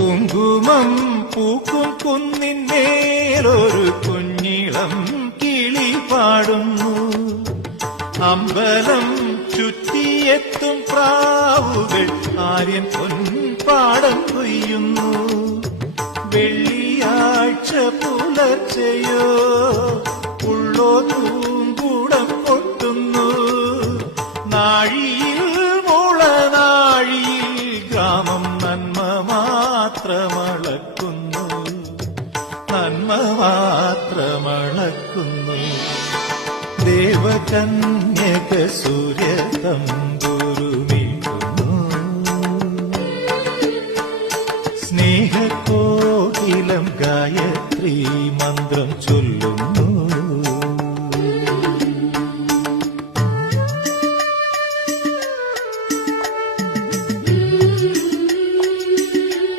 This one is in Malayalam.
കുങ്കുമം പൂക്കും കുന്നിന്മേലൊരു കുഞ്ഞിളം കിളി പാടുന്നു. അമ്പലം ചുറ്റിയെത്തും പ്രാവുകൾ ആര്യൻ പൊൻപാടം കൊയ്യുന്നു. വെള്ളിയാഴ്ച പുലർച്ചയോ ഉള്ളോ തൂങ്കൂടം കൊട്ടുന്നു. നാഴിയിൽ മുളനാഴിയിൽ ഗ്രാമം നന്മ മാത്രമളക്കുന്നു, നന്മ മാത്രമളക്കുന്നു. ദേവകന്യക സൂര്യ തമ്പുരുമീട്ടുന്നു. സ്നേഹകോകിലം ഗായത്രി മന്ത്രം ചൊല്ലുന്നു.